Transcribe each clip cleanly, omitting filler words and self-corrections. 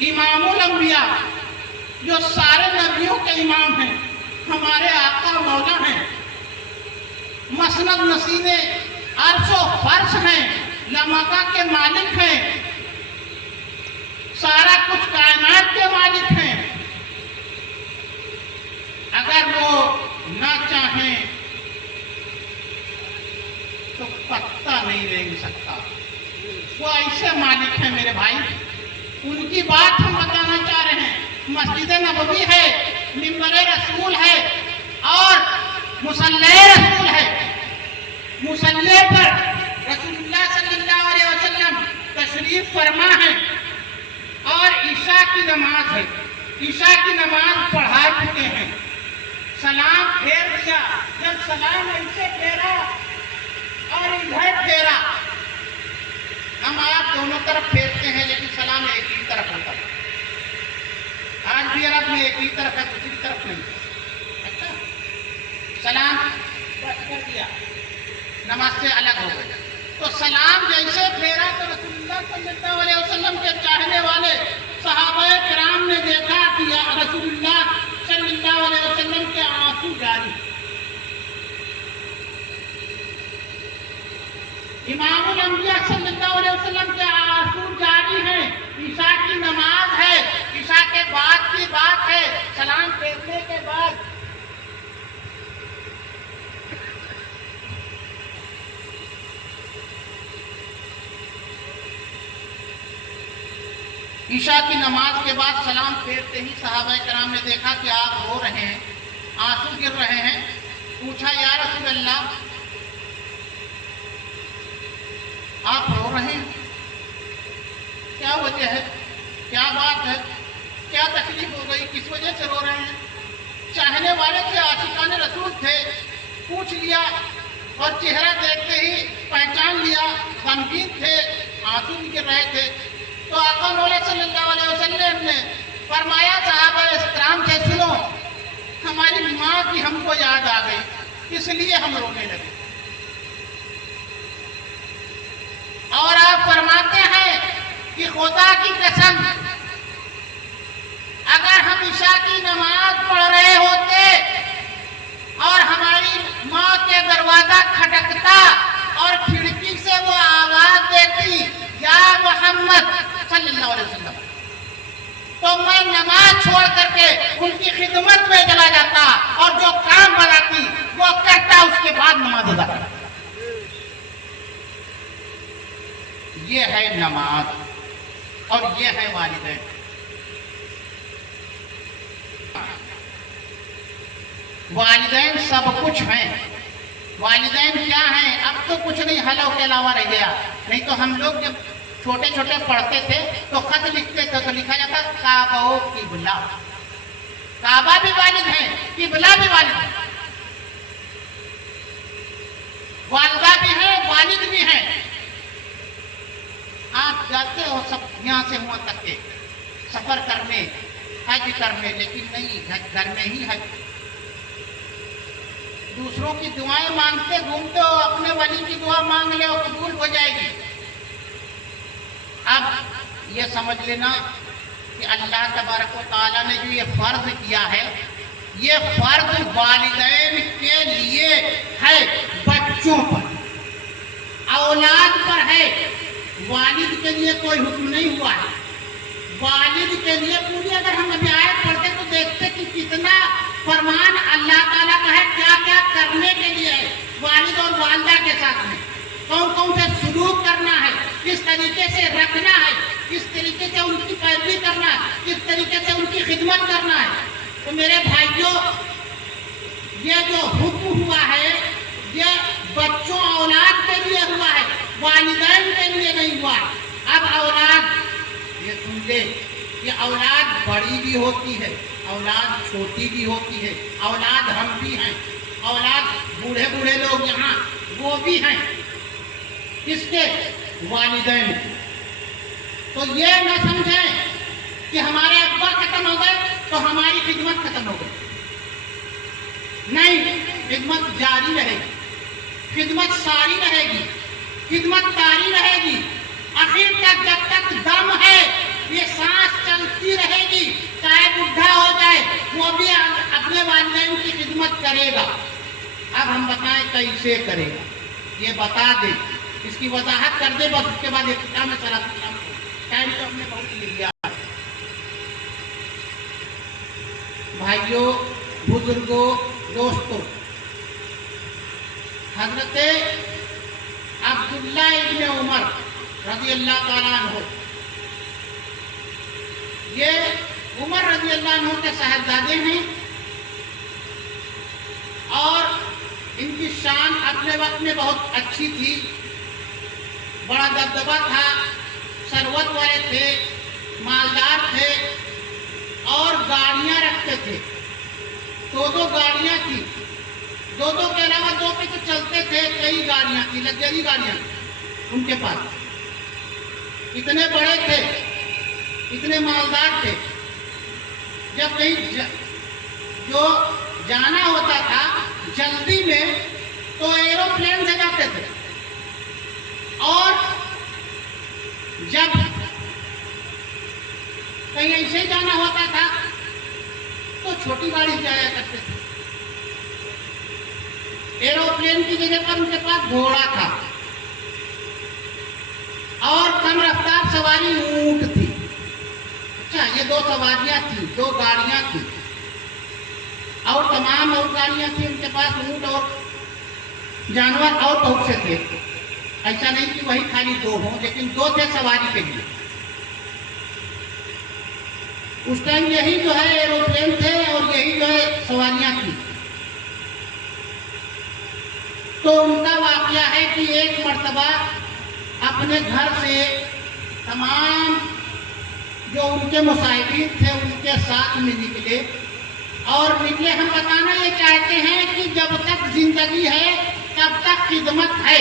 امام الانبیاء جو سارے نبیوں کے امام ہیں، ہمارے آقا مولا ہیں، مسند نشین عرش و فرش ہیں، لامکہ کے مالک ہیں، سارا کچھ کائنات کے مالک ہیں، اگر وہ نہ چاہیں تو پتہ نہیں رینگ سکتا۔ وہ ایسے مالک ہیں میرے بھائی، ان کی بات ہم بتانا چاہ رہے ہیں۔ مسجد نبوی ہے، منبر رسول ہے اور مصلی رسول ہے۔ مصلی پر رسول اللہ صلی اللہ علیہ وسلم تشریف فرما ہے اور عشاء کی نماز ہے، عشاء کی نماز پڑھا چکے ہیں، سلام پھیر دیا۔ جب سلام ایسے پھیرا اور ادھر پھیرا، ہم آپ دونوں طرف پھیرتے ہیں لیکن سلام ایک ہی طرف ہوتا ہے۔ آج بھی عرب میں ایک ہی طرف ہے، دوسری طرف نہیں۔ اچھا، سلام بس کر دیا، نماز سے الگ ہو گئے۔ تو سلام جیسے پھیرا تو رسول اللہ صلی اللہ علیہ وسلم کے چاہنے والے صحابہ کرام نے دیکھا کہ رسول اللہ صلی اللہ علیہ وسلم کے آنسو جاری۔ امام الانبیاء صلی اللہ علیہ وسلم کے آنسو جاری ہیں، عشاء کی نماز ہے، عشاء کے بعد کی بات ہے، سلام پھیرنے کے بعد عشاء کی نماز کے بعد سلام پھیرتے ہی صحابہ کرام نے دیکھا کہ آپ رو رہے ہیں، آنسو گر رہے ہیں۔ پوچھا یا رسول اللہ آپ رو رہے ہیں، کیا وجہ ہے، کیا بات ہے، کیا تکلیف ہو گئی، کس وجہ سے رو رہے ہیں؟ چاہنے والے تھے، عاشقان رسول تھے، پوچھ لیا اور چہرہ دیکھتے ہی پہچان لیا، غمگین تھے، آنسو گر رہے تھے۔ تو آقا مولا صلی اللہ علیہ وسلم نے فرمایا صحابہ کرام سے سنو، ہماری ماں کی ہم کو یاد آ گئی، اس لیے ہم رونے لگے۔ اور آپ فرماتے ہیں کہ خدا کی قسم اگر ہم عشاء کی نماز پڑھ رہے ہوتے اور ہماری ماں کے دروازہ کھٹکتا اور کھڑکی سے وہ آواز دیتی یا محمد صلی اللہ علیہ وسلم، تو میں نماز چھوڑ کر کے ان کی خدمت میں چلا جاتا اور جو کام بتاتی وہ کرتا، اس کے بعد نماز ادا کرتا۔ یہ ہے نماز اور یہ ہے والدین۔ والدین سب کچھ ہیں۔ والدین کیا ہیں؟ اب تو کچھ نہیں، ہلو کے علاوہ رہ گیا۔ نہیں تو ہم لوگ جب چھوٹے چھوٹے پڑھتے تھے تو خط لکھتے تھے تو لکھا جاتا کعبہ قبلہ۔ کعبہ بھی والد ہیں، قبلہ بھی والد ہیں، والدہ بھی ہیں، والد بھی ہیں۔ آپ جاتے ہو سب یہاں سے وہاں تک کے سفر کرنے، حج کرنے، لیکن نہیں، گھر میں ہی حج۔ دوسروں کی دعائیں مانگتے گھومتے ہو، اپنے ولی کی دعا مانگ لے اور قبول ہو جائے گی۔ اب یہ سمجھ لینا کہ اللہ تبارک و تعالیٰ نے جو یہ فرض کیا ہے، یہ فرض والدین کے لیے ہے، بچوں پر، اولاد پر ہے۔ والد کے لیے کوئی حکم نہیں ہوا ہے۔ والد کے لیے پوری اگر ہم ابھی آیت پڑھتے تو دیکھتے کہ کتنا فرمان اللہ تعالیٰ کا ہے، کیا کیا کرنے کے لیے ہے والد اور والدہ کے ساتھ میں، کون کون سے سلوک کرنا ہے، کس طریقے سے رکھنا ہے، کس طریقے سے ان کی پیروی کرنا ہے، کس طریقے سے ان کی خدمت کرنا ہے۔ تو میرے بھائیوں، یہ جو حکم ہوا ہے یہ بچوں اولاد کے لیے ہوا ہے، والدین کے لیے نہیں ہوا۔ اب اولاد، یہ سن لے، یہ اولاد بڑی بھی ہوتی ہے، اولاد چھوٹی بھی ہوتی ہے، اولاد ہم بھی ہیں، اولاد بوڑھے بوڑھے لوگ یہاں وہ بھی ہیں، کس کے؟ والدین۔ تو یہ نہ سمجھیں کہ ہمارے ابا ختم ہو گئے تو ہماری خدمت ختم ہو گئی، نہیں، خدمت جاری رہے گی، خدمت ساری رہے گی، خدمت جاری رہے گی، آخر تک جب تک دم ہے، یہ سانس چلتی کرے گا. اب ہم بتائیں کیسے کرے گا, یہ بتا دیں, اس کی وضاحت کر دیں, بس اس کے بعد اختتام میں صلاۃ السلام. ٹائم تو ہم نے بہت لے لیا. بھائیوں, بزرگوں, دوستوں, حضرت عبداللہ ابن عمر رضی اللہ تعالیٰ عنہ, یہ عمر رضی اللہ عنہ کے صاحبزادے ہیں, اور ان کی شان اپنے وقت میں بہت اچھی تھی, بڑا دبدبا تھا, ثروت والے تھے, مالدار تھے, اور گاڑیاں رکھتے تھے. دو گاڑیاں تھیں, دو کے علاوہ دو پہ تو چلتے تھے, کئی گاڑیاں تھیں, لگژری گاڑیاں ان کے پاس. اتنے بڑے تھے, اتنے مالدار تھے, جب کہیں جو جانا ہوتا تھا جلدی میں تو ایروپلین سے جاتے تھے, اور جب کہیں ایسے جانا ہوتا تھا تو چھوٹی گاڑی سے جایا کرتے تھے. ایروپلین کی جگہ پر ان کے پاس گھوڑا تھا, اور کم رفتار سواری اونٹ تھی. اچھا, یہ دو سواریاں تھیں, دو گاڑیاں تھیں, اور تمام اور گاڑیاں تھیں ان کے پاس, اونٹ اور جانور اور بہت سے تھے. ایسا نہیں کہ وہی خالی دو ہوں, لیکن دو تھے سواری کے لیے. اس ٹائم یہی جو ہے ایروپلین تھے, اور یہی جو ہے سواریاں تھیں. تو ان کا واقعہ ہے کہ ایک مرتبہ اپنے گھر سے تمام جو ان کے مصاحبین تھے ان کے ساتھ میں نکلے, اور نکلے ہم بتانا یہ چاہتے ہیں کہ جب تک زندگی ہے تب تک خدمت ہے.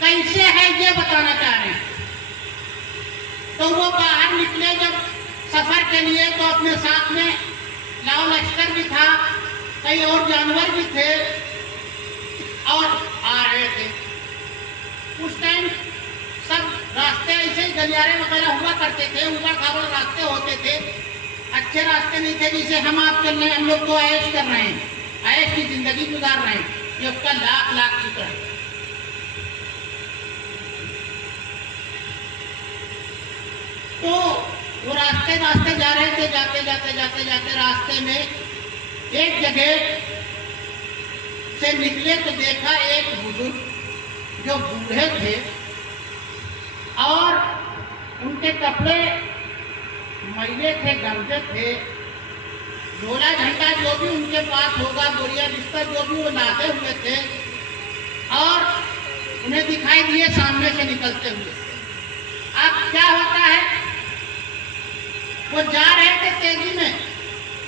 کیسے ہے یہ بتانا چاہ رہے ہیں. تو وہ باہر نکلے جب سفر کے لیے, تو اپنے ساتھ میں لاؤ لشکر بھی تھا, کئی اور جانور بھی تھے, اور آ رہے تھے. اس ٹائم سب راستے ایسے ہی گلیارے وغیرہ ہوا کرتے تھے, اوپر کھابڑ راستے ہوتے تھے, اچھے راستے نہیں تھے جسے ہم آپ چل رہے ہیں. ہم لوگ تو عیش کر رہے ہیں, عیش کی زندگی گزار رہے ہیں, یہ اس کا لاکھ لاکھ شکر ہے. تو وہ راستے جا رہے تھے, جاتے راستے میں ایک جگہ سے نکلے تو دیکھا ایک بزرگ جو بوڑھے تھے, اور ان کے کپڑے میلے تھے, گندے تھے, جھولا جھنڈا جو بھی ان کے پاس ہوگا, بوریا بستر جو بھی وہ لاتے ہوئے تھے, اور انہیں دکھائی دیے سامنے سے نکلتے ہوئے. اب کیا ہوتا ہے, وہ جا رہے تھے تیزی میں,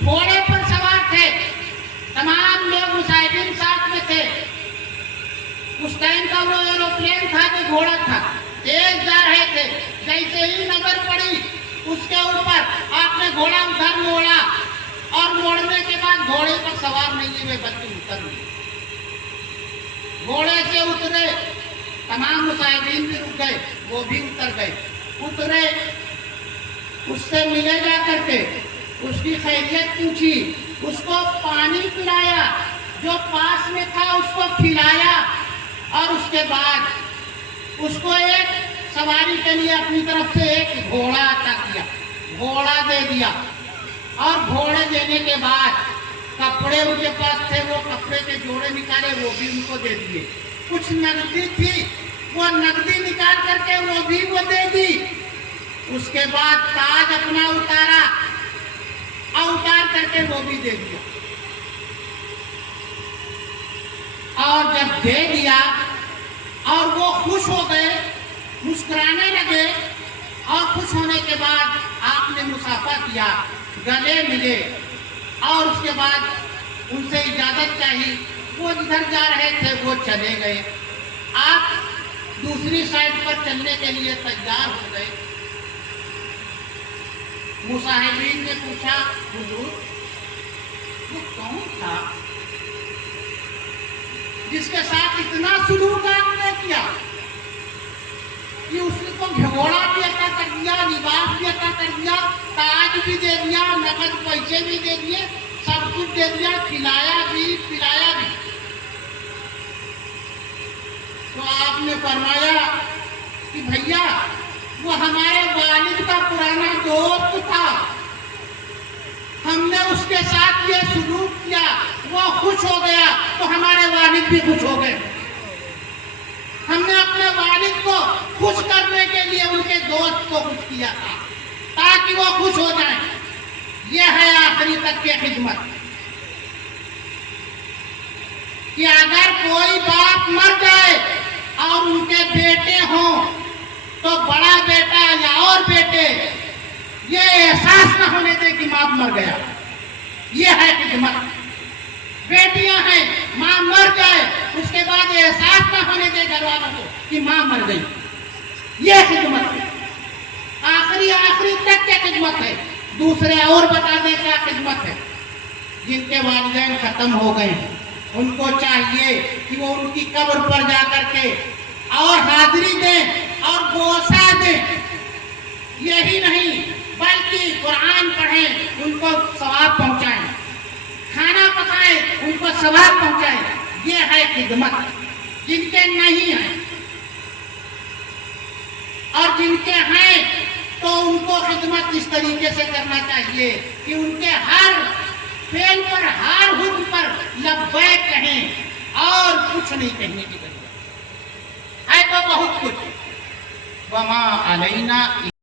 گھوڑے پر سوار تھے, تمام لوگ مصاحبین ساتھ میں تھے. اس ٹائم کا وہ ایروپلین تھا کہ گھوڑا تھا, تیز جا رہے تھے. جیسے ہی نظر پڑی اس کے اوپر, آپ نے گھوڑا ادھر موڑا, اور موڑنے کے بعد گھوڑے پر سوار نہیں ہوئے بچے اتر گئے. گھوڑے سے اترے, تمام مصاحبین بھی رک گئے, وہ بھی اتر گئے. اترے, اس سے ملے جا کر کے, اس کی خیریت پوچھی, اس کو پانی پلایا, جو پاس میں تھا اس کو کھلایا, اور اس کے بعد اس کو ایک سواری کے لیے اپنی طرف سے ایک گھوڑا عطا کیا, گھوڑا دے دیا. اور گھوڑے دینے کے بعد کپڑے ان کے پاس تھے, وہ کپڑے کے جوڑے نکالے, وہ بھی ان کو دے دیے. کچھ نقدی تھی, وہ نقدی نکال کر کے وہ بھی وہ دے دی. اس کے بعد تاج اپنا اتارا, اور اتار کر کے وہ بھی دے دیا. اور جب دے دیا اور وہ خوش ہو گئے, مسکرانے لگے, اور خوش ہونے کے بعد آپ نے مصافحہ کیا, گلے ملے, اور اس کے بعد ان سے اجازت چاہی. وہ جدھر جا رہے تھے وہ چلے گئے. آپ دوسری سائڈ پر چلنے کے لیے تیار ہو گئے. مصاحبین نے پوچھا, حضور وہ کون تھا جس کے ساتھ اتنا سلوک آپ نے کیا کہ اس کو گھوڑا بھی عطا کر دیا, لباس بھی عطا کر دیا, تاج بھی دے دیا, نقد پیسے بھی دے دیے, سب کچھ دے دیا, کھلایا بھی تو آپ نے فرمایا کہ بھیا وہ ہمارے والد کا پرانا دوست تھا، ہم نے اس کے ساتھ یہ سلوک کیا، وہ خوش ہو گیا تو ہمارے والد بھی خوش ہو گئے۔ ہم نے اپنے والد کو خوش کرنے کے لیے ان کے دوست کو خوش کیا تھا تاکہ وہ خوش ہو جائیں۔ یہ ہے آخری تک کی خدمت کہ اگر کوئی باپ مر جائے اور ان کے بیٹے ہوں تو بڑا بیٹا یا اور بیٹے یہ احساس نہ ہونے دے کہ باپ مر گیا۔ یہ ہے خدمت۔ بیٹیاں ہیں، ماں مر جائے اس کے بعد احساس نہ ہونے دے گھر والوں کو کہ ماں مر گئی۔ یہ خدمت ہے، آخری تک کی خدمت ہے۔ دوسرے اور بتا دیں کیا خدمت ہے؟ جن کے والدین ختم ہو گئے ان کو چاہیے کہ وہ ان کی قبر پر جا کر کے اور حاضری دیں اور بوسہ دیں۔ یہی نہیں بلکہ قرآن پڑھیں، ان کو ثواب پہنچائیں، کھانا پکائیں، ان کو ثواب پہنچائیں۔ یہ ہے خدمت۔ جن کے نہیں ہیں اور جن کے ہیں تو ان کو خدمت اس طریقے سے کرنا چاہیے کہ ان کے ہر فعل پر، ہر حکم پر لبیک کہیں اور کچھ نہیں کہنے کی ضرورت ہے تو بہت کچھ۔ وما علینا